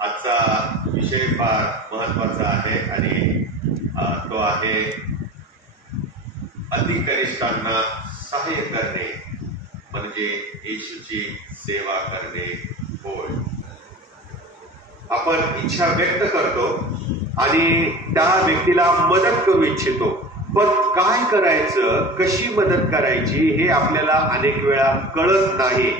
आजचा विषय फार महत्वाचा आहे आणि तो आहे अतिकनिष्ठांना सहाय्य करणे म्हणजे येशूची सेवा करणे होय. आपण इच्छा व्यक्त करतो आणि त्या व्यक्तीला मदत करू इच्छितो, पण काय करायचं, कशी मदत करायची हे आपल्याला अनेक वेळा कळत नाही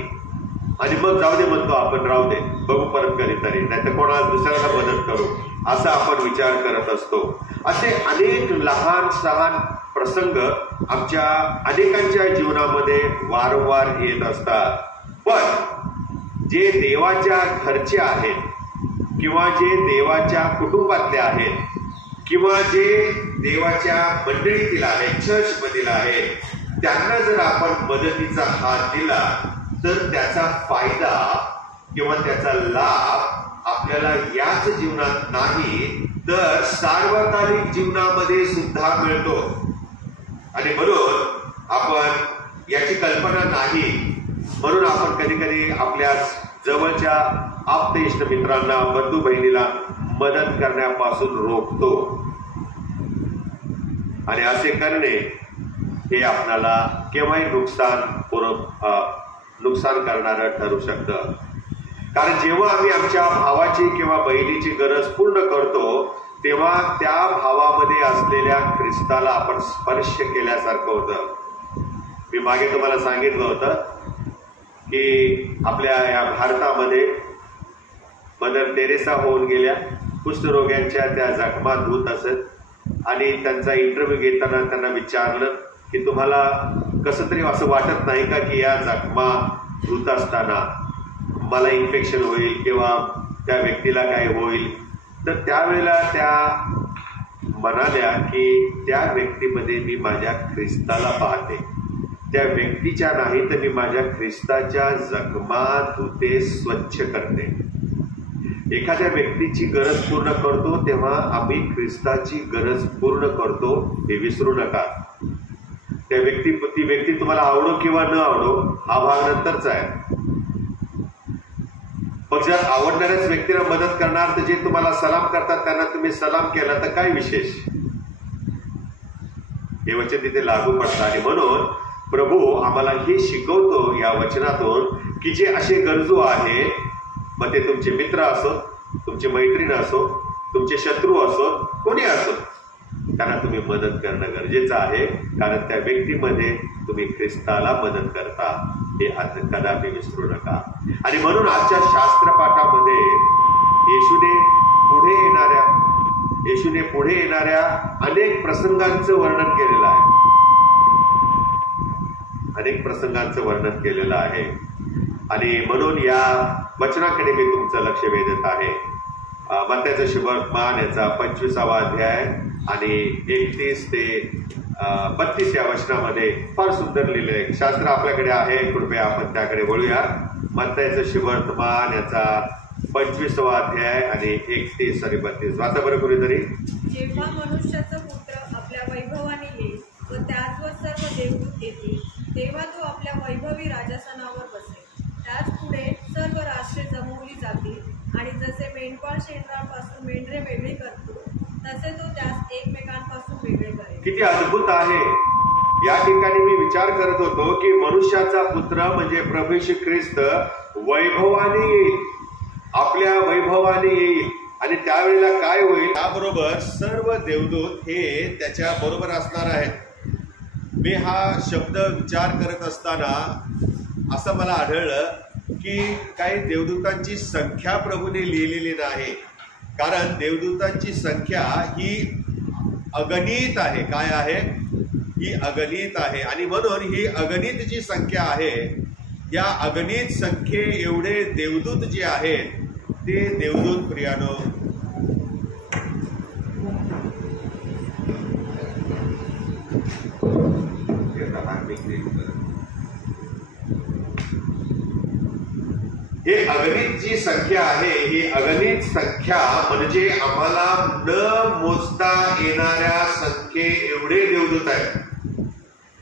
आणि मग जाऊ दे म्हणतो आपण, राहू दे, बघू परत कधीतरी, नाहीतर कोणाला दुसऱ्याला मदत करू, असा आपण विचार करत असतो. असे अनेक लहान सहान प्रसंग आमच्या अनेकांच्या जीवनामध्ये वारंवार येत असतात. पण जे देवाच्या घरचे आहेत किंवा जे देवाच्या कुटुंबातले आहेत किंवा जे देवाच्या मंडळीतील आहेत, चर्च मधील आहेत, त्यांना जर आपण मदतीचा हात दिला तर त्याचा फायदा किंवा त्याचा लाभ आपल्याला याच जीवनात नाही तर सार्वकालिक जीवनामध्ये सुद्धा मिळतो. आणि म्हणून आपण याची कल्पना नाही म्हणून आपण कधी कधी आपल्या जवळच्या आप्त मित्रांना, बंधू बहिणीला मदत करण्यापासून रोखतो आणि असे करणे हे आपल्याला केव्हाही नुकसान करणारं ठरू शकतं. कारण जेव्हा आम्ही आमच्या भावाची किंवा बहिणीची गरज पूर्ण करतो तेव्हा त्या भावामध्ये असलेल्या ख्रिस्ताला आपण स्पर्श केल्यासारखं होतं. मी मागे तुम्हाला सांगितलं होतं की आपल्या या भारतामध्ये मदर तेरेसा होऊन गेल्या, कुष्ठरोग्यांच्या त्या जखमा धुत असत आणि त्यांचा इंटरव्ह्यू घेताना त्यांना विचारलं की तुम्हाला कसं तरी असं वाटत नाही का की या जखमा धुत असताना मला इन्फेक्शन होईल किंवा त्या व्यक्तीला काय होईल. तर त्यावेळेला त्या म्हणाल्या की त्या व्यक्तीमध्ये मी माझ्या ख्रिस्ताला पाहते, त्या व्यक्तीच्या नाही तर मी माझ्या ख्रिस्ताच्या जखमा धुते, स्वच्छ करते. एखाद्या व्यक्तीची गरज पूर्ण करतो तेव्हा आम्ही ख्रिस्ताची गरज पूर्ण करतो हे विसरू नका. ती व्यक्ती तुम्हाला आवडो किंवा न आवडो हा भाग नंतरचा आहे. मग जर आवडणाऱ्याच व्यक्तीला मदत करणार तर जे तुम्हाला सलाम करतात त्यांना तुम्ही सलाम केला तर काय विशेष, हे वचन तिथे लागू पडतं. आणि म्हणून प्रभू आम्हाला हे शिकवतो या वचनातून की जे असे गरजू आहेत, मग ते तुमचे मित्र असो, तुमचे मैत्रीण असो, तुमचे शत्रू असो, कोणी असो, त्यांना तुम्ही मदत करणं गरजेचं आहे. कारण त्या व्यक्तीमध्ये तुम्ही ख्रिस्ताला मदत करता हे कदापि विसरू नका. आणि म्हणून आजच्या शास्त्रपाठामध्ये येशूने पुढे येणाऱ्या अनेक प्रसंगांचं वर्णन केलेलं आहे. आणि म्हणून या वचनाकडे मी तुमचं लक्ष वेधत आहे. मत्थ्याचं शुभवर्तमान याचा 25वा अध्याय आणि 31 ते 32 या वचनामध्ये फार सुंदर लिहिलेलं शास्त्र आपल्याकडे आहे. कृपया आपण त्याकडे वळूया. मत्थ्याचं शुभवर्तमान याचा 25वा अध्याय आणि 31 आणि 32 वाचा बरं कुणीतरी. जेव्हा मनुष्याचा पुत्र आपल्या वैभवाने येईल व त्याचवर सर्व देवदूत येतील तेव्हा तो आपल्या वैभवी राजासनावर बसेल. त्याच पुढे सर्व राष्ट्रे जमवली जातील आणि जसे मेंढपाळ शेणापासून मेंढरे वेगळे करतो तसे तो त्यास एकमेकांपासून वेगळे करेल. किती अद्भुत आहे. या ठिकाणी मी विचार करत होतो की मनुष्याचा पुत्र म्हणजे प्रभू येशू ख्रिस्त वैभवाने येईल, आपल्या वैभवाने येईल आणि त्यावेळेला काय होईल, त्याबरोबर सर्व देवदूत हे त्याच्या बरोबर असणार आहेत. मी हा शब्द विचार करत असताना असं मला आढळलं की काही देवदूतांची संख्या प्रभूने लिहिलेली नाही. कारण देवदूतांची संख्या ही अगणित आहे. काय आहे? ही अगणित आहे. आणि म्हणून ही अगणित जी संख्या आहे, या अगणित संख्ये एवढे देवदूत जे आहेत ते देवदूत प्रियानो हे अगणित जी संख्या आहे, ही अगणित संख्या म्हणजे आम्हाला न मोजता येणाऱ्या संख्ये एवढे देवदूत आहेत.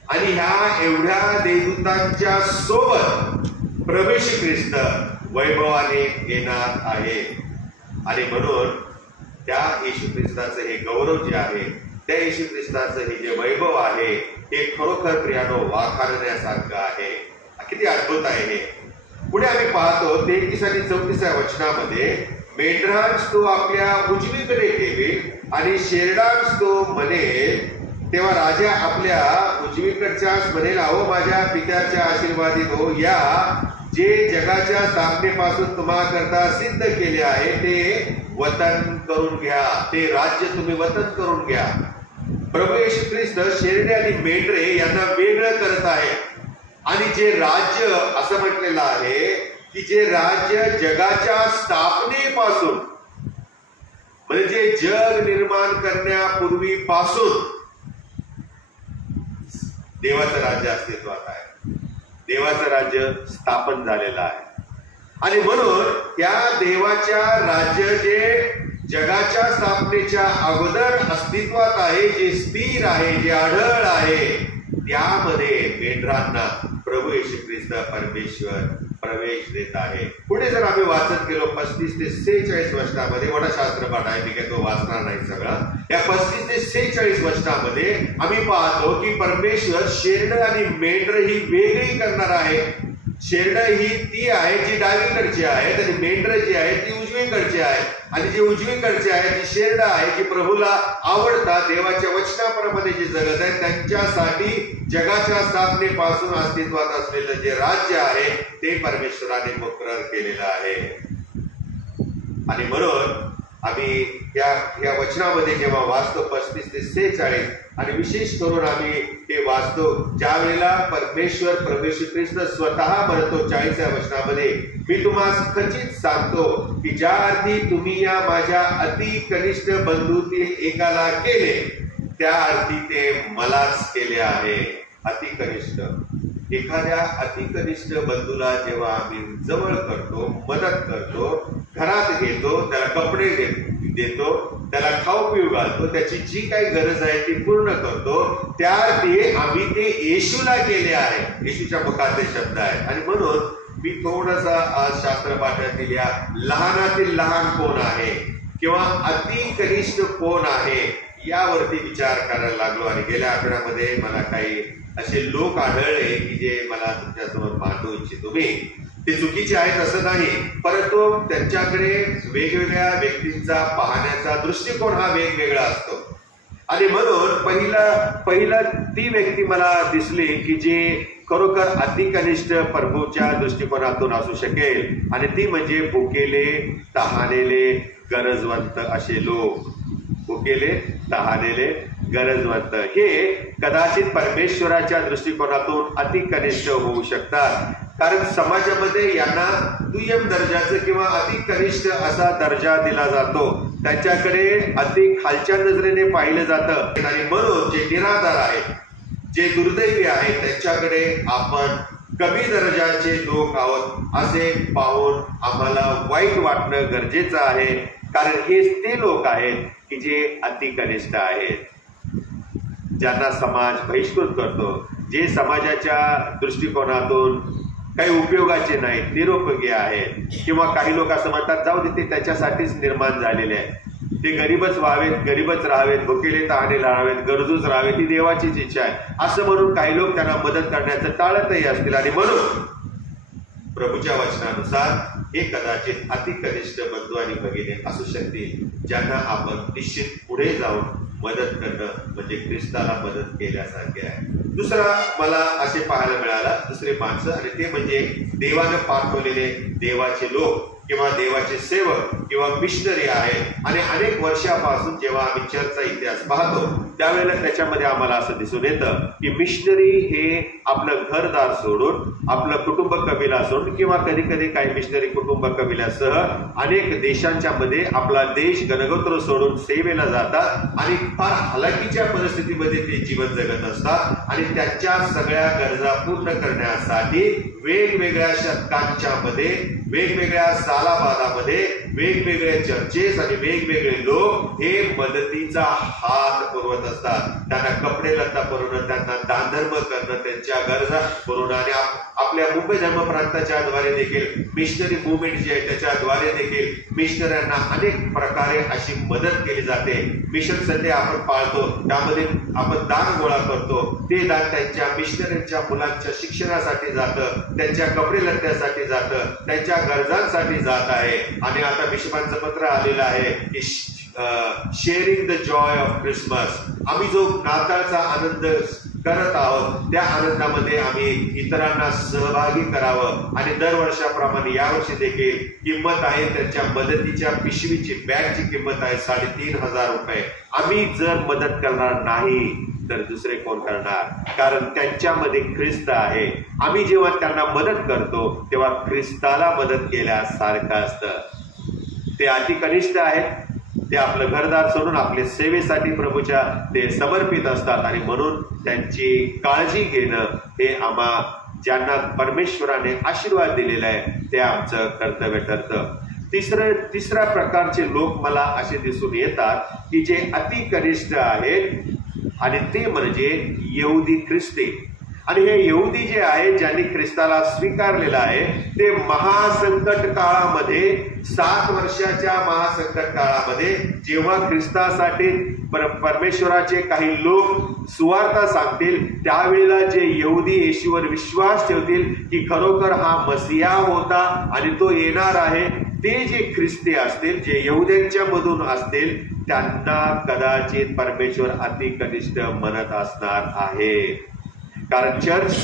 आणि ह्या एवढ्या देवदूतांच्या सोबत प्रभू येशू ख्रिस्त वैभवाने येणार आहे. आणि म्हणून त्या येशू ख्रिस्ताचं हे गौरव जे आहे, त्या येशू ख्रिस्ताचं हे जे वैभव आहे, हे खरोखर प्रियानो वाखाणण्यासारखं आहे. किती अद्भुत आहे हे. पुढे आम्ही पाहतो 33 आणि 34 वचनामध्ये, मेंढरांस तो आपल्या उजवीकडे ठेवेल आणि शेरडांस तो म्हणेल, तेव्हा राजा आपल्या उजवीकडच्यास म्हणेल, अहो माझ्या पित्याच्या आशीर्वादित हो, या जे जगाच्या स्थापनेपासून तुम्हा करता सिद्ध केले आहे ते वतन करून घ्या, ते राज्य तुम्ही वतन करून घ्या. प्रभू येशू ख्रिस्त शेरडे आणि मेंढरे यांना वेगळं करत आहे. आणि जे राज्य असं म्हटलेलं आहे की जे राज्य जगाच्या स्थापनेपासून, म्हणजे जग निर्माण करण्यापूर्वीपासून देवाचं राज्य अस्तित्वात आहे, देवाचं राज्य स्थापन झालेलं आहे. आणि म्हणून त्या देवाच्या राज्य जे जगाच्या स्थापनेच्या अगोदर अस्तित्वात आहे, जे स्थिर आहे, जे आढळ आहे, त्यामध्ये मेंढरांना प्रभू येशू ख्रिस्त परमेश्वर प्रवेश देत आहे. पुढे जर आम्ही वाचत गेलो 35 ते 46 वचनामध्ये, मोठा शास्त्रपाठ आहे, मी काय तो वाचणार नाही सगळा. या 35 ते 46 वचनामध्ये आम्ही पाहतो की परमेश्वर शेरड आणि मेंढर ही वेगळी करणार आहे. शेरड ही ती आहे जी डावीकडची आहे आणि मेंढर जी आहे ती उजवीकडची आहे. आणि जी उजवीकडची आहे जी शेरड आहे, जी प्रभूला आवडतात, देवाच्या वचनाप्रमाणे जे जगत आहे, त्यांच्यासाठी जगाच्या स्थापनेपासून अस्तित्वात असलेलं जे राज्य आहे ते परमेश्वराने मुकरर केलेलं आहे. आणि म्हणून आम्ही या वचनामध्ये जेव्हा वाचतो 35 ते 46, आणि विशेष करून आम्ही हे वाचतो ज्या वेळेला परमेश्वर प्रभू येशू ख्रिस्त स्वतः म्हणतो 40व्या वचनामध्ये, मी तुम्हाला खचित सांगतो की ज्या अर्थी तुम्ही या माझ्या अति कनिष्ठ बंधूतील एकाला केले, त्या अर्थी ते मलाच केले आहे. अति कनिष्ठ, एखाद्या अति कनिष्ठ बंधूला जेव्हा आम्ही जवळ करतो, मदत करतो, घरात घेतो, त्याला कपडे देतो, त्याला खाऊ पिऊ घालतो, त्याची जी काही गरज आहे ती पूर्ण करतो, त्या अर्थी आम्ही ते येशूला केले आहे. येशूच्या मुखातले शब्द आहेत. आणि म्हणून मी थोडासा आज शास्त्रपाठातील या लहानातील लहान कोण आहे किंवा अति कनिष्ठ कोण आहे यावरती विचार करायला लागलो. आणि गेल्या आठवड्यामध्ये मला काही असे लोक आढळले की जे मला तुमच्यासमोर मांडू इच्छितो. मी ते चुकीचे आहेत असं नाही, परंतु त्यांच्याकडे वेगवेगळ्या व्यक्तींचा पाहण्याचा दृष्टिकोन हा वेगवेगळा असतो. आणि म्हणून पहिला ती व्यक्ती मला दिसली की जे खरोखर अति कनिष्ठ प्रभूच्या दृष्टिकोनातून असू शकेल, आणि ती म्हणजे भुकेले, तहानेले, गरजवंत असे लोक. भुकेले, तहानेले, गरजवंत हे कदाचित परमेश्वराच्या दृष्टिकोनातून अति कनिष्ठ होऊ शकतात, कारण समाजामध्ये यांना दुय्यम दर्जाचं किंवा अति कनिष्ठ असा दर्जा दिला जातो. त्यांच्याकडे अति खालच्या नजरेने पाहिलं जातं. आणि म्हणून जे निराधार आहेत, जे दुर्दैवी आहेत, त्यांच्याकडे आपण कमी दर्जाचे लोक आहोत असे पाहून आम्हाला वाईट वाटणं गरजेचं आहे, कारण हे ते लोक आहेत की जे अति कनिष्ठ आहेत, ज्यांना समाज बहिष्कृत करतो, जे समाजाच्या दृष्टिकोनातून काही उपयोगाचे नाहीत, निरुपयोगी आहेत. किंवा काही लोक असं म्हणतात, जाऊ दे, ते त्याच्यासाठीच निर्माण झालेले आहेत, ते गरीबच व्हावेत, गरीबच राहावेत, भुकेले तहाने राहावेत, गरजूच राहावेत, ही देवाचीच इच्छा आहे असं म्हणून काही लोक त्यांना मदत करण्याचं टाळतही असतील. आणि म्हणून प्रभूच्या वचनानुसार हे कदाचित अति कनिष्ठ बंधू आणि भगिनी असू शकतील, ज्यांना आपण निश्चित पुढे जाऊन मदत करणं म्हणजे ख्रिस्ताला मदत केल्यासारखे आहे. दुसरा मला असे पाहायला मिळाला, दुसरे माणसं, आणि ते म्हणजे देवानं पाठवलेले देवाचे लोक किंवा देवाचे सेवक किंवा मिशनरी आहेत. आणि अनेक वर्षापासून जेव्हा आम्ही चर्चचा इतिहास पाहतो त्यावेळेला त्याच्यामध्ये आम्हाला असं दिसून येतं की मिशनरी हे आपलं घरदार सोडून, आपलं कुटुंब कबिला सोडून, किंवा कधी कधी काही मिशनरी कुटुंब कबिल्यासह अनेक देशांच्या मध्ये आपला देश गणगोत्र सोडून सेवेला जातात आणि फार हलाखीच्या परिस्थितीमध्ये ते जीवन जगत असतात. आणि त्यांच्या सगळ्या गरजा पूर्ण करण्यासाठी वेगवेगळ्या शतकांच्या मध्ये, वेगवेगळ्या सालाबादामध्ये वेगवेगळे चर्चेस आणि वेगवेगळे लोक हे मदतीचा हात पुरवत असतात. त्यांना कपडे लत्ता पुरवणं, त्यांना दानधर्म करणं, त्यांच्या गरजा पुरवणं. आणि आपल्या मुंबई धर्म प्रांताच्या द्वारे देखील मिशनरी मुवमेंट जी आहे त्याच्याद्वारे देखील मिशनऱ्यांना अनेक प्रकारे अशी मदत केली जाते. मिशन संडे आपण पाळतो, त्यामध्ये आपण दान गोळा करतो. ते दान त्यांच्या मिशनरीच्या मुलांच्या शिक्षणासाठी जातं, त्यांच्या कपडे लत्त्यासाठी जातं, त्यांच्या गरजांसाठी जात आहे. आणि आता बिशपांचं पत्र आलेलं आहे की sharing the joy of Christmas. आम्ही जो नाताळचा आनंद करत आहोत त्या आनंदामध्ये आम्ही इतरांना सहभागी करावं. आणि दरवर्षाप्रमाणे यावर्षी देखील किंमत आहे त्यांच्या मदतीच्या पिशवीची, बॅगची किंमत आहे 3,500 रुपये. आम्ही जर मदत करणार नाही तर दुसरे कोण करणार? कारण त्यांच्यामध्ये ख्रिस्त आहे. आम्ही जेव्हा त्यांना मदत करतो तेव्हा ख्रिस्ताला मदत केल्यासारखं असतं. ते अति कनिष्ठ आहेत, ते आपलं घरदार सोडून आपले सेवेसाठी प्रभूच्या ते समर्पित असतात. आणि म्हणून त्यांची काळजी घेणं हे आम्हा ज्यांना परमेश्वराने आशीर्वाद दिलेला आहे ते आमचं कर्तव्य ठरतं. तिसऱ्या प्रकारचे लोक मला असे दिसून येतात की जे अति कनिष्ठ आहेत, आणि ते म्हणजे यहुदी ख्रिस्ती. आणि हे यहुदी जे आहे ज्यांनी ख्रिस्ताला स्वीकारलेलं आहे ते महासंकट काळामध्ये, 7 वर्षाच्या महासंकट काळामध्ये जेव्हा ख्रिस्तासाठी परमेश्वराचे काही लोक सुवार्ता सांगतील त्यावेळेला जे यहुदी येशूवर विश्वास ठेवतील की खरोखर हा मसिया होता आणि तो येणार आहे, ते जे ख्रिस्ती असतील, जे यहुद्यांच्या मधून असतील, त्यांना कदाचित परमेश्वर अति कनिष्ठ म्हणत असणार आहे. कारण चर्च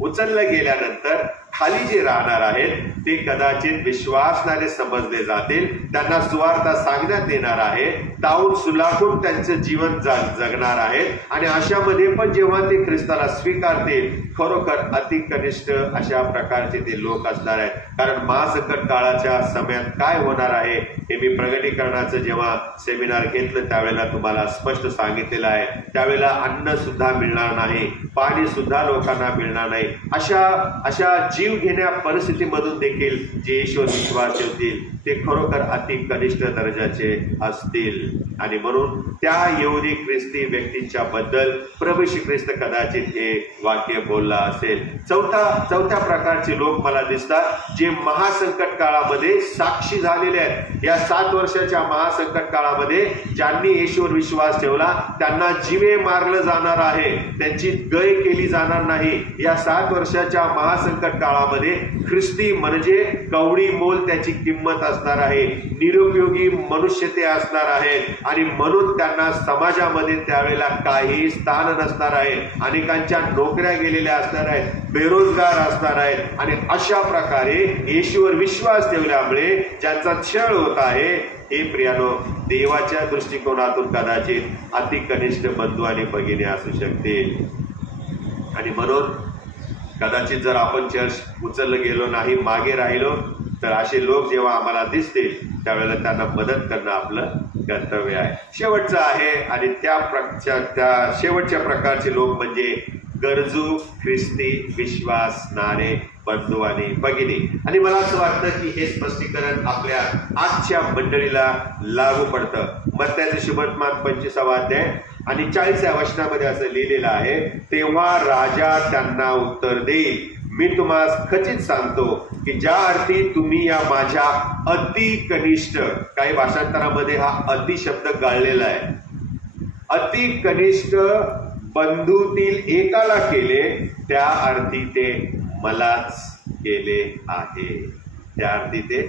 उचललं गेल्यानंतर खाली जे राहणार आहेत ते कदाचित विश्वासणारे समजले जातील, त्यांना सुवार्ता सांगण्यात येणार आहे, ताऊन सुलाखून त्यांचं जीवन जगणार आहेत. आणि अशामध्ये पण जेव्हा ते ख्रिस्ताला स्वीकारतील खरोखर अति कनिष्ठ अशा प्रकारचे ते लोक असणार आहेत. कारण महासंकट काळाच्या समयात काय होणार आहे हे मी प्रगटीकरणाचं जेव्हा सेमिनार घेतलं त्यावेळेला तुम्हाला स्पष्ट सांगितलेलं आहे. त्यावेळेला अन्न सुद्धा मिळणार नाही, पाणी सुद्धा लोकांना मिळणार नाही. अशा जीव घेण्या परिस्थितीमधून देखील जे येशूवर विश्वास ठेवतील ते खरोखर अति कनिष्ठ दर्जाचे असतील. आणि म्हणून त्या यहुदी ख्रिस्ती व्यक्तींच्या बद्दल प्रभू श्री ख्रिस्त कदाचित हे वाक्य बोलला असेल. चौथ्या प्रकारचे लोक मला दिसतात जे महासंकट काळामध्ये साक्षी झालेले आहेत. या 7 वर्षाच्या महासंकट काळामध्ये ज्यांनी येशूवर विश्वास ठेवला त्यांना जीवे मारलं जाणार आहे, त्यांची गय केली जाणार नाही. या 7 वर्षाच्या महासंकट काळामध्ये ख्रिस्ती म्हणजे कवडी मोल त्याची किंमत असणार आहे, निरुपयोगी मनुष्य ते असणार आहेत. आणि म्हणून त्यांना समाजामध्ये त्यावेळेला काही स्थान नसणार आहे. अनेकांच्या नोकऱ्या गेलेल्या असणार आहेत, बेरोजगार असणार आहेत. आणि अशा प्रकारे येशूवर विश्वास ठेवल्यामुळे ज्यांचा छळ होत आहे हे प्रियानो देवाच्या दृष्टिकोनातून कदाचित अति कनिष्ठ बंधू आणि भगिनी असू शकतील. आणि म्हणून कदाचित जर आपण चर्च उचललं गेलो नाही, मागे राहिलो, तर असे लोक जेव्हा आम्हाला दिसतील त्यावेळेला त्यांना मदत करणं आपलं कर्तव्य आहे. शेवटचं आहे आणि त्या शेवटच्या प्रकारचे लोक म्हणजे गरजू ख्रिस्ती विश्वासणारे बंधू आणि भगिनी. आणि मला असं वाटतं की हे स्पष्टीकरण आपल्या आजच्या मंडळीला लागू पडतं. मत्त्याचे शुभवर्तमान 25वा अध्याय आणि 40व्या वचनामध्ये असं लिहिलेलं आहे, तेव्हा राजा त्यांना उत्तर देईल, मी तुम्हाला खचित सांगतो की ज्या अर्थी तुम्ही या माझ्या अति कनिष्ठ, काही भाषांतरामध्ये हा अति शब्द गाळलेला आहे, अति कनिष्ठ बंधूतील एकाला केले त्या अर्थी ते मलाच केले आहे. त्या अर्थी ते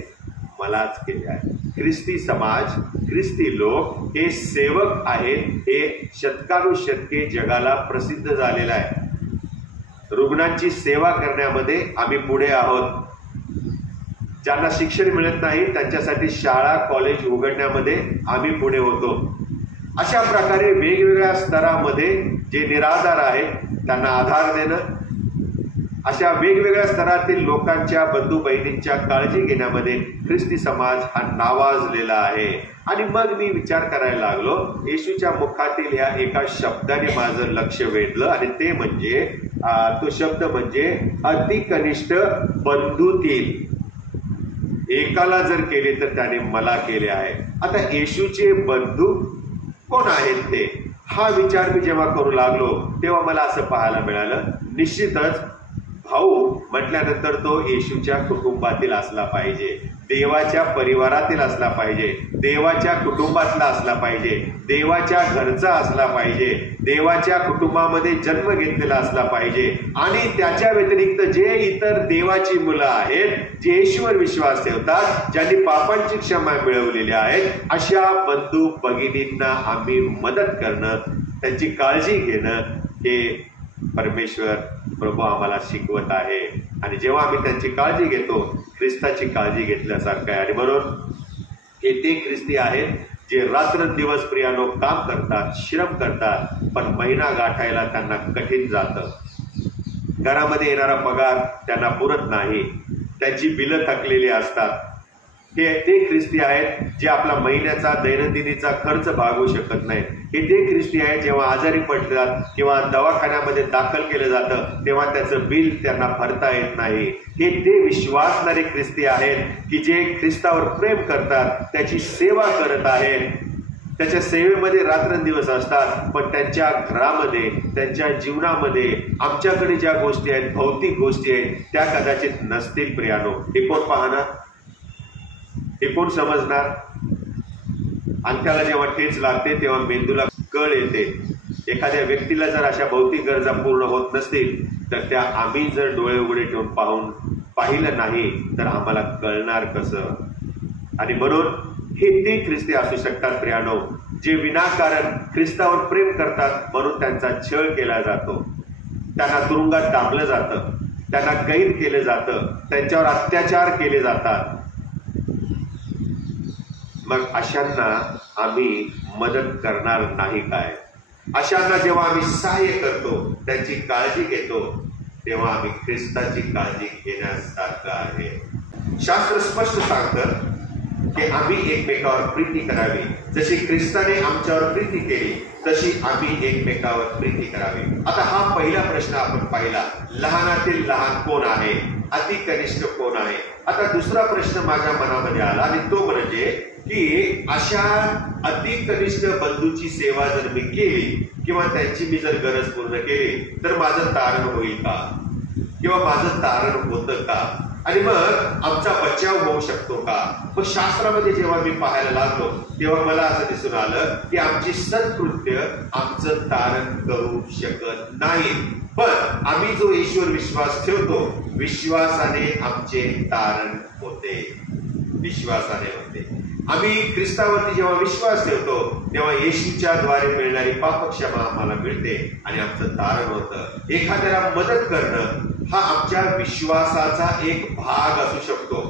मलाच केले आहे. ख्रिस्ती समाज, ख्रिस्ती लोक हे सेवक आहेत. हे शतकानुशतके जगाला प्रसिद्ध झालेलं आहे. रुग्णांची सेवा करण्यामध्ये आम्ही पुढे आहोत. ज्यांना शिक्षण मिळत नाही त्यांच्यासाठी शाळा कॉलेज उघडण्यामध्ये आम्ही पुढे होतो. अशा प्रकारे वेगवेगळ्या स्तरामध्ये जे निराधार आहेत त्यांना आधार देणं, अशा वेगवेगळ्या स्तरातील लोकांच्या बंधू बहिणींच्या काळजी घेण्यामध्ये ख्रिस्ती समाज हा नावाजलेला आहे. आणि मग मी विचार करायला लागलो, येशूच्या मुखातील ह्या एका शब्दाने माझं लक्ष वेधलं आणि ते म्हणजे तो शब्द म्हणजे अति कनिष्ठ बंधूतील एकाला जर केले तर त्याने मला केले आहे. आता येशूचे बंधू कोण आहेत ते, हा विचार मी जेव्हा करू लागलो तेव्हा मला असं पाहायला मिळालं, निश्चितच भाऊ म्हटल्यानंतर तो येशूच्या कुटुंबातील असला पाहिजे, देवाच्या परिवारातील असला पाहिजे, देवाच्या कुटुंबातला असला पाहिजे, देवाच्या घरचा असला पाहिजे, देवाच्या कुटुंबामध्ये जन्म घेतलेला असला पाहिजे. आणि त्याच्या व्यतिरिक्त जे इतर देवाची मुलं आहेत, जे येशूवर विश्वास ठेवतात, ज्यांनी पापांची क्षमा मिळवलेली आहेत, अशा बंधू भगिनींना आम्ही मदत करणं, त्यांची काळजी घेणं हे परमेश्वर प्रभू आम्हाला शिकवत आहे. आणि जेव्हा आम्ही त्यांची काळजी घेतो, ख्रिस्ताची काळजी घेतल्यासारखं आहे. आणि म्हणून हे ते ख्रिस्ती आहेत जे रात्रंदिवस प्रियानो काम करतात, श्रम करतात, पण महिना गाठायला त्यांना कठीण जातं. घरामध्ये येणारा पगार त्यांना पुरत नाही, त्यांची बिलं थकलेली असतात. हे ते ख्रिस्ती आहेत जे आपला महिन्याचा दैनंदिनीचा खर्च भागवू शकत नाहीत. हे ते ख्रिस्ती आहेत जेव्हा आजारी पडतात किंवा दवाखान्यामध्ये दाखल केलं जातं तेव्हा त्याचं बिल त्यांना भरता येत नाही. हे ते विश्वासणारे ख्रिस्ती आहेत की जे ख्रिस्तावर प्रेम करतात, त्याची सेवा करत आहेत, त्याच्या सेवेमध्ये रात्रंदिवस असतात. पण त्यांच्या घरामध्ये, त्यांच्या जीवनामध्ये आमच्याकडे ज्या गोष्टी आहेत, भौतिक गोष्टी आहेत, त्या कदाचित नसतील. प्रियानो, हे कोण पाहणार, हे कोण समजणार? अंगठ्याला जेव्हा ठेच लागते तेव्हा मेंदूला कळ येते. एखाद्या व्यक्तीला जर अशा भौतिक गरजा पूर्ण होत नसतील तर त्या आम्ही जर डोळे उघडे ठेवून पाहिलं नाही तर आम्हाला कळणार कसं? आणि म्हणून हे ते ख्रिस्ती असू शकतात प्रियानो जे विनाकारण ख्रिस्तावर प्रेम करतात, म्हणून त्यांचा छळ केला जातो, त्यांना तुरुंगात डांबलं जातं, त्यांना कैद केलं जातं, त्यांच्यावर अत्याचार केले जातात. मग अशांना आम्ही मदत करणार नाही काय? अशांना जेव्हा आम्ही सहाय्य करतो, त्यांची काळजी घेतो, तेव्हा आम्ही ख्रिस्ताची काळजी घेण्यासारखं आहे. शास्त्र स्पष्ट सांगतं की आम्ही एकमेकावर प्रीती करावी. जशी ख्रिस्ताने आमच्यावर प्रीती केली तशी आम्ही एकमेकावर प्रीती करावी. आता हा पहिला प्रश्न आपण पाहिला, लहानातील लहान कोण आहे, अति कनिष्ठ कोण आहे. आता दुसरा प्रश्न माझ्या मनामध्ये आला आणि तो म्हणजे की अशा अति कनिष्ठ बंधूची सेवा जर मी केली किंवा त्यांची मी जर गरज पूर्ण केली तर माझं तारण होईल का, किंवा माझं तारण होतं का, आणि मग आमचा बचाव होऊ शकतो का? मग शास्त्रामध्ये जेव्हा मी पाहायला लागलो तेव्हा मला असं दिसून आलं की आमची सत्कृत्य आमचं तारण करू शकत नाही, पण आम्ही जो ईश्वर विश्वास ठेवतो, विश्वासाने आमचे तारण होते, विश्वासाने होते. आम्ही ख्रिस्तावरती जेव्हा विश्वास ठेवतो तेव्हा येशूच्या द्वारे मिळणारी पापक्षमा आम्हाला मिळते आणि आमचं तारण होतं. एखाद्याला मदत करणं हा आमच्या विश्वासाचा एक भाग असू शकतो,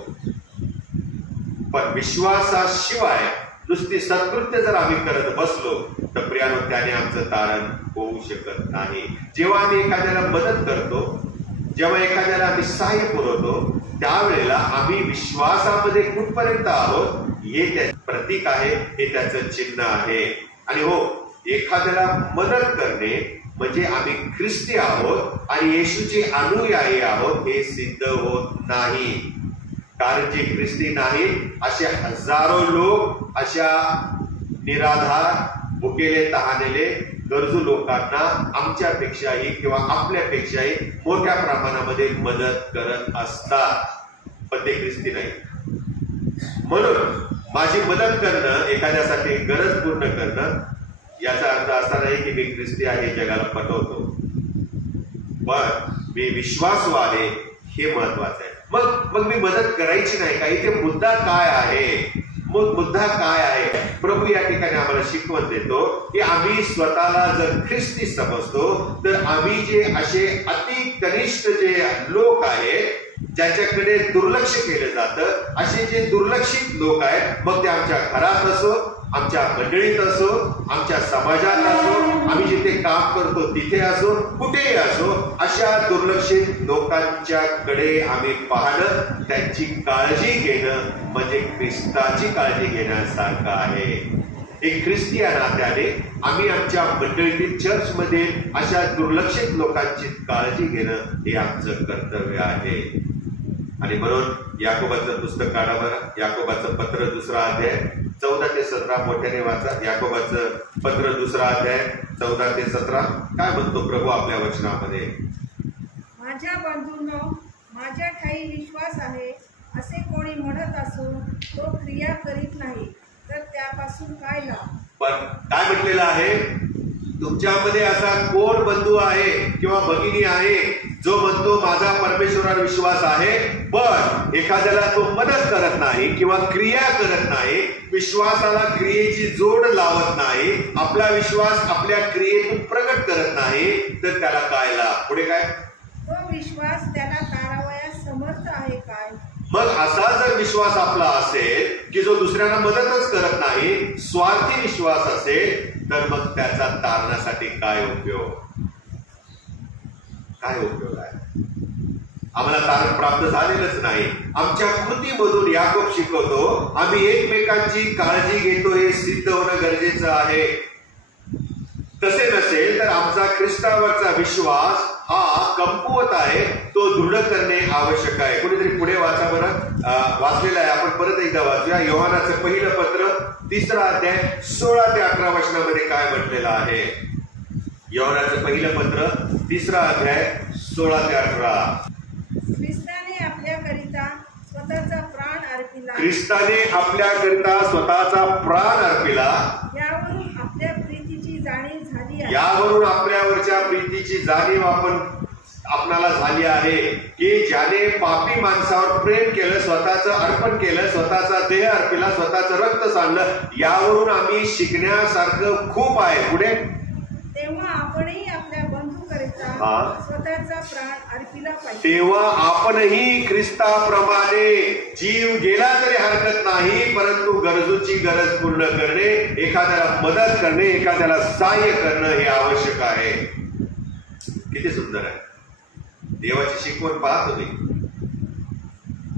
पण विश्वासाशिवाय नुसती सत्कृत्य जर आम्ही करत बसलो तर प्रियानो त्याने आमचं तारण होऊ शकत नाही. जेव्हा आम्ही एखाद्याला मदत करतो, जेव्हा एखाद्याला आम्ही सहाय्य पुरवतो, त्यावेळेला आम्ही विश्वासामध्ये कुठपर्यंत आहोत हे त्याचं प्रतीक आहे, हे त्याचं चिन्ह आहे. आणि हो, एखाद्याला मदत करणे म्हणजे आम्ही ख्रिस्ती आहोत आणि येशूचे अनुयायी आहोत हे सिद्ध होत नाही. कारण जे ख्रिस्ती नाही असे हजारो लोक अशा निराधार, भुकेले, तहानेले, गरजू लोकांना आमच्यापेक्षाही किंवा आपल्यापेक्षाही मोठ्या प्रमाणामध्ये मदत करत असतात, पण ते ख्रिस्ती नाही. म्हणून माझी मदत करणं, एखाद्यासाठी गरज पूर्ण करणं, याचा अर्थ असा नाही की मी ख्रिस्ती आहे जगाला पटवतो, पण मी विश्वासू आहे हे महत्वाचं आहे. मग मी मदत करायची नाही का? इथे मुद्दा काय आहे? मग मुद्दा काय आहे? प्रभू या ठिकाणी आम्हाला शिकवण देतो की आम्ही स्वतःला जर ख्रिस्ती समजतो तर आम्ही जे असे अति कनिष्ठ जे लोक आहेत, ज्याच्याकडे दुर्लक्ष केलं जातं, असे जे दुर्लक्षित लोक आहेत, मग ते आमच्या घरात असो, आमच्या मंडळीत असो, आमच्या समाजात असो, आम्ही जिथे काम करतो तिथे असो, कुठेही असो, अशा दुर्लक्षित लोकांच्याकडे आम्ही पाहणं, त्यांची काळजी घेणं म्हणजे ख्रिस्ताची काळजी घेण्यासारखं आहे. एक ख्रिस्ती या नात्याने आम्ही आमच्या मंडळीतील चर्चमध्ये अशा दुर्लक्षित लोकांची काळजी घेणं हे आमचं कर्तव्य आहे. आणि म्हणून याकोबाचं पुस्तक काढा बरं, याकोबाचं पत्र 2 अध्याय 14 ते 17 मोठ्याने वाचा. याकोबाचं पत्र 2 अध्याय 14 ते 17 काय म्हणतो प्रभू आपल्या वचनामध्ये? माझ्या बंधूंनो, माझ्या ठाई विश्वास आहे असे कोणी म्हणत असून तो क्रिया करीत नाही, तर त्यापासून काय लाभ? पण काय म्हटलेलं आहे? तुमच्यामध्ये असा कोण बंधू आहे किंवा भगिनी आहे जो म्हणतो माझा परमेश्वरावर विश्वास आहे, पण एखाद्याला तो मदत करत नाही किंवा क्रिया करत नाही, विश्वासाला क्रियेची जोड लावत नाही, आपला विश्वास आपल्या क्रियेतून प्रकट करत नाही, तर त्याला काय लाभ? पुढे काय? तो विश्वास त्याला तारावयास समर्थ आहे काय? मग असा जर विश्वास आपला असेल की जो दुसऱ्यांना मदतच करत नाही, स्वार्थी विश्वास असेल, तर मग त्याचा तारण्यासाठी काय उपयोग? काय उपयोग आहे? आम्हाला तारण प्राप्त झालेलंच नाही. आमच्या कृतीमधून याकोब शिकवतो आम्ही एकमेकांची काळजी घेतो हे सिद्ध होणं गरजेचं आहे. तसे नसेल तर आमचा ख्रिस्तावरचा विश्वास हा कमकुवत आहे, तो दृढ करणे आवश्यक आहे. कोणीतरी पुढे वाचा बरं. वाचलेलं आहे, आपण परत एकदा वाचूया. योहानाचं पहिलं पत्र 3 अध्याय 16 ते 18 वचनामध्ये काय म्हटलेलं आहे? योहानाचं पहिलं पत्र 3 अध्याय 16 ते 18. ख्रिस्ताने आपल्याकरिता स्वतःचा प्राण अर्पिला. ख्रिस्ताने आपल्याकरिता स्वतःचा प्राण अर्पिला. यावरून आपल्या प्रीतीची जाणीव झाली आहे. यावरून आपल्यावरच्या प्रीतीची जाणीव आपणाला झाली आहे की ज्याने पापी माणसावर प्रेम केलं, स्वतःचं अर्पण केलं, स्वतःचा देह अर्पिला, स्वतःचं रक्त सांडलं. यावरून आम्ही शिकण्यासारखं खूप आहे. पुढे तेव्हा आपणही आपल्या बंधूकरिता स्वतःचा प्राण अर्पिला पाहिजे. तेव्हा आपणही ख्रिस्ताप्रमाणे जीव गेला तरी हरकत नाही, परंतु गरजूची गरज पूर्ण करणे, एखाद्याला मदत करणे, एखाद्याला सहाय्य करणं हे आवश्यक आहे. किती सुंदर आहे देवाची शिकवण. पहा तुम्ही,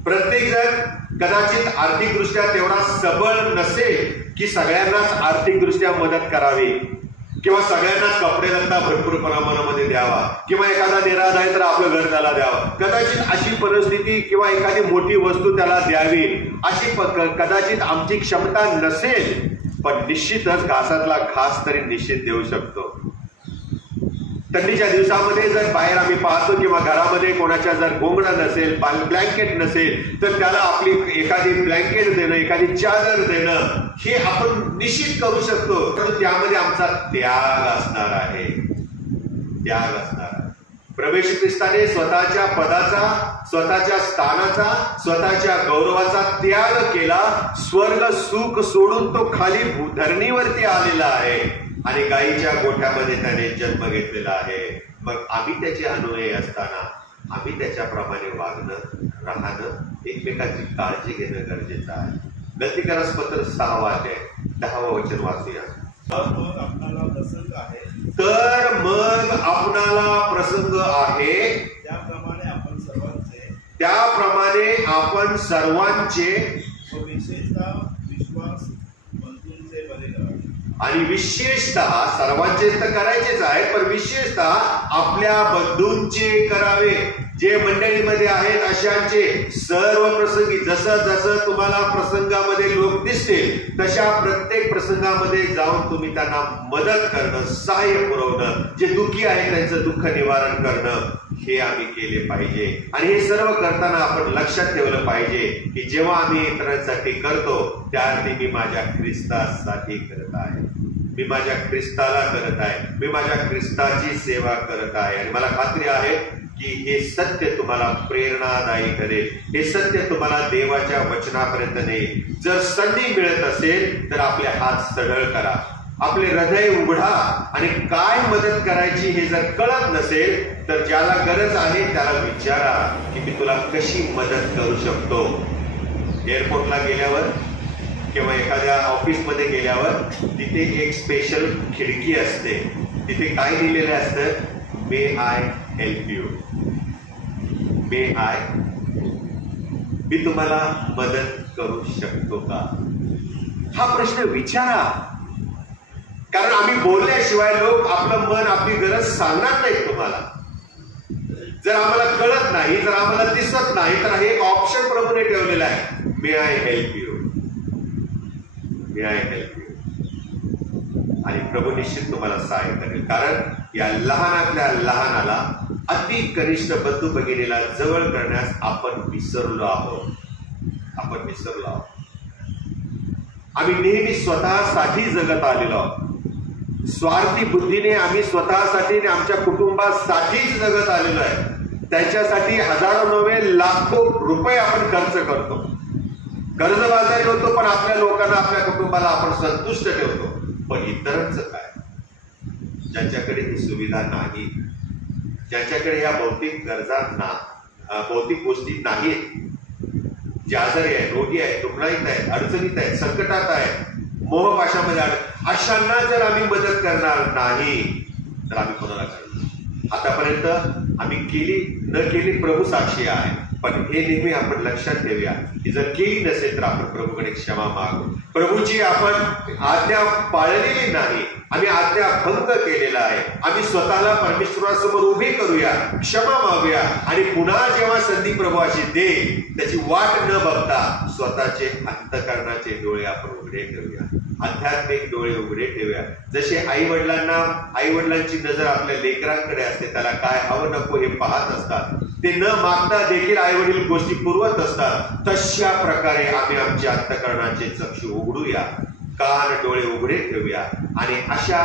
प्रत्येक जण कदाचित आर्थिकदृष्ट्या तेवढा सबळ नसेल की सगळ्यांनाच आर्थिकदृष्ट्या मदत करावी किंवा सगळ्यांनाच कपडे धंदा भरपूर प्रमाणामध्ये द्यावा किंवा एखादा निराधार आहे तर आपलं घर त्याला द्यावं. कदाचित अशी परिस्थिती किंवा एखादी मोठी वस्तू त्याला द्यावी अशी कदाचित आमची क्षमता नसेल, पण निश्चितच घासातला घास तरी निश्चित देऊ शकतो. थंडीच्या दिवसामध्ये जर बाहेर आम्ही पाहतो किंवा घरामध्ये कोणाच्या जर गोंगडा नसेल, ब्लँकेट नसेल, तर त्याला आपली एखादी ब्लँकेट देणं, एखादी चादर देणं हे आपण निश्चित करू शकतो. परंतु त्यामध्ये आमचा त्याग असणार आहे. त्याग असणार आहे. प्रभू येशू ख्रिस्ताने स्वतःच्या पदाचा, स्वतःच्या स्थानाचा, स्वतःच्या गौरवाचा त्याग केला. स्वर्ग सुख सोडून तो खाली धरणीवरती आलेला आहे आणि गायीच्या गोठ्यामध्ये त्याने जन्म घेतलेला आहे. मग आम्ही त्याचे अनुयायी असताना आम्ही त्याच्याप्रमाणे वागणं, राहणं, एकमेकांची काळजी घेणं गरजेचं आहे. गलतीकारास पत्र 6 अध्याय 10 वचन वाचूया. तर मग आपणाला प्रसंग आहे, त्याप्रमाणे आपण सर्वांचे व विशेषतः विश्वास बंधूंचे बरे करावे. आणि विशेषतः सर्वांचेच तर करायचेच आहे, पण विशेषतः आपल्या बंधूंचे करावे. जे मंडळीमध्ये आहेत अशांचे सर्व प्रसंगी, जसं जसं तुम्हाला प्रसंगामध्ये लोक दिसतील तशा प्रत्येक प्रसंगामध्ये जाऊन तुम्ही त्यांना मदत करणं, सहाय्य पुरवणं, जे दुःखी आहेत त्यांचं दुःख निवारण करणं हे आम्ही केले पाहिजे. आणि हे सर्व करताना आपण लक्षात ठेवलं पाहिजे की जेव्हा आम्ही इतरांसाठी करतो त्याआधी मी माझ्या ख्रिस्तासाठी करत आहे, मी माझ्या ख्रिस्ताला करत आहे, मी माझ्या ख्रिस्ताची सेवा करत आहे. आणि मला खात्री आहे की हे सत्य तुम्हाला प्रेरणादायी करेल, हे सत्य तुम्हाला देवाच्या वचनापर्यंत नेईल. जर संधी मिळत असेल तर आपले हात सरळ करा, आपले हृदय उघडा आणि काय मदत करायची हे जर कळत नसेल तर ज्याला गरज आहे त्याला विचारा की मी तुला कशी मदत करू शकतो. एअरपोर्टला गेल्यावर किंवा एखाद्या ऑफिसमध्ये गेल्यावर तिथे एक स्पेशल खिडकी असते, तिथे काय दिलेलं असतं? May I help you, may I, मी तुम्हाला मदत करू शकतो का? हा प्रश्न विचारा. कारण आम्ही बोलल्याशिवाय लोक आपलं मन, आपली गरज सांगणार नाहीत तुम्हाला. जर आम्हाला कळत नाही, जर आम्हाला दिसत नाही, तर हे एक ऑप्शन प्रभूने ठेवलेला आहे, may I help you, may I help you. आणि प्रभू निश्चित तुम्हाला सहाय्य करेल. कारण या लहानातल्या लहानाला अति कनिष्ठ बंधू भगिनीला जवळ करण्यास आपण विसरलो आहोत. आम्ही नेहमी स्वतःसाठी जगत आलेलो आहोत. स्वार्थी बुद्धीने आम्ही स्वतःसाठी आणि आमच्या कुटुंबासाठीच जगत आलेलो आहे. त्यांच्यासाठी हजारो नव्हे लाखो रुपये आपण खर्च करतो, कर्जबाजारी होतो, पण आपल्या लोकांना आपल्या कुटुंबाला आपण संतुष्ट ठेवतो. पण इतरांचं काय? ज्यांच्याकडे ही सुविधा नाही, ज्यांच्याकडे या भौतिक गरजांना भौतिक गोष्टी नाहीत, जे आजारी आहेत, रोगी आहेत, दुःखित आहेत, अडचणीत आहेत, संकटात आहेत, मोहपाशामध्ये अशांना जर आम्ही मदत करणार नाही तर आम्ही कोणाला करणार? आतापर्यंत आम्ही न केली प्रभू साक्षी आहे. पण हे नेहमी आपण लक्षात ठेवूया की जर केली नसेल तर आपण प्रभूकडे क्षमा मागू. प्रभूची आपण आज्ञा पाळलेली नाही, आम्ही आज्ञा भंग केलेला आहे. आम्ही स्वतःला परमेश्वरासमोर उभे करूया, क्षमा मागूया आणि पुन्हा जेव्हा संधी प्रभू अशी देईल त्याची वाट न बघता स्वतःचे अंतःकरणाचे डोळे आपण उघडे ठेवूया, आध्यात्मिक डोळे उघडे ठेवूया. जसे आई वडिलांची नजर आपल्या लेकरांकडे असते, त्याला काय हवं नको हे पाहत असतात, ते न मागता देखील आई वडील गोष्टी पुरवत असतात. तशा प्रकारे आम्ही आमच्या अंतःकरणाचे चक्षु उघडूया, कान डोळे उघडे ठेवूया आणि अशा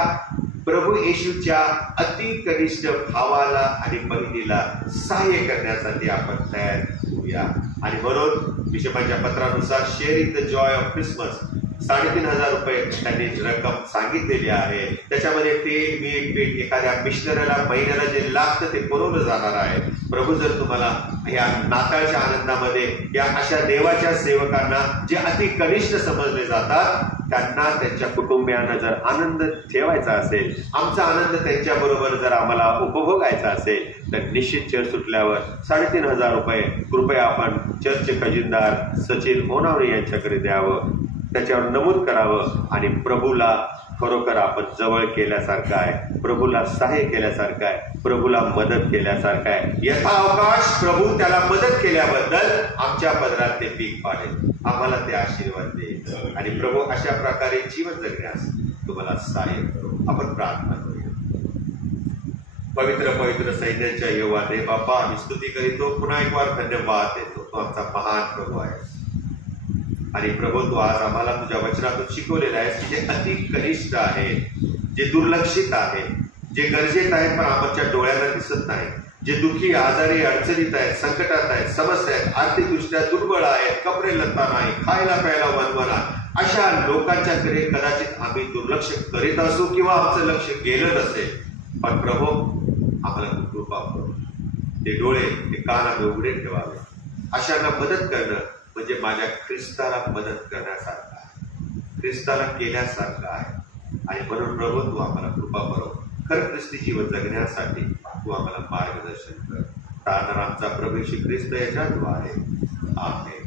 प्रभू येशूच्या अति कनिष्ठ भावाला आणि बहिणीला सहाय्य करण्यासाठी आपण तयार होऊया. आणि म्हणून बिशपाच्या पत्रानुसार sharing the joy of Christmas 3,500 रुपये त्यांनी रक्कम सांगितलेली आहे. त्याच्यामध्ये तेल, मीठ, पीठ एखाद्या मिशनरीला महिन्याला जे लागतं ते पुरवलं जाणार आहे. प्रभू जर तुम्हाला या नाताळच्या आनंदामध्ये या अशा देवाच्या सेवकांना जे अति कनिष्ठ समजले जातात त्यांना, त्यांच्या कुटुंबियांना जर आनंद ठेवायचा असेल, आमचा आनंद त्यांच्याबरोबर जर आम्हाला उपभोगायचा असेल तर निश्चित चर्च सुटल्यावर 3,500 रुपये कृपया आपण चर्चचे खजिनदार सचिन होनावरे यांच्याकडे द्यावं, त्याच्यावर नमूद करावं आणि प्रभूला खरोखर आपण जवळ केल्यासारखं आहे, प्रभूला सहाय्य केल्यासारखं आहे, प्रभूला मदत केल्यासारखं आहे. यथावकाश प्रभू त्याला मदत केल्याबद्दल आमच्या पदरात ते पीक पाडेल, आम्हाला ते आशीर्वाद देईल आणि प्रभू अशा प्रकारे जीवन जगण्यास तुम्हाला सहाय्य करू. आपण प्रार्थना करूया. पवित्र पवित्र सैन्याच्या यहोवा दे बाप्पा, आम्ही स्तुती करीतो, पुन्हा एक वार धन्यवाद देतो. तो आमचा महान प्रभू आहे आणि प्रभू तू आज आम्हाला तुझ्या वचनातून शिकवलेलं आहेस की जे अति कनिष्ठ आहे, जे दुर्लक्षित आहे, जे गरजेत आहेत पण आमच्या डोळ्यांना दिसत नाही, जे दुःखी, आजारी, अडचणीत आहेत, संकटात आहेत, समस्या आहेत, आर्थिकदृष्ट्या दुर्बळ आहेत, कपडे लत्ता नाही, खायला प्यायला वनवना, अशा लोकांच्याकडे कदाचित आम्ही दुर्लक्ष करीत असू किंवा आमचं लक्ष गेलं नसेल. पण प्रभू आम्हाला तू कृपा करू, ते डोळे, ते कान आम्ही उघडे ठेवावे. अशांना मदत करणं म्हणजे माझ्या ख्रिस्ताला मदत करण्यासारखं आहे, ख्रिस्ताला केल्यासारखं आहे. आणि म्हणून प्रभू तू आम्हाला कृपा करो, खरं ख्रिस्ती जीवन जगण्यासाठी तू आम्हाला मार्गदर्शन कर. तारणार आमचा प्रभू श्री ख्रिस्त याच्याद्वारे. आमेन.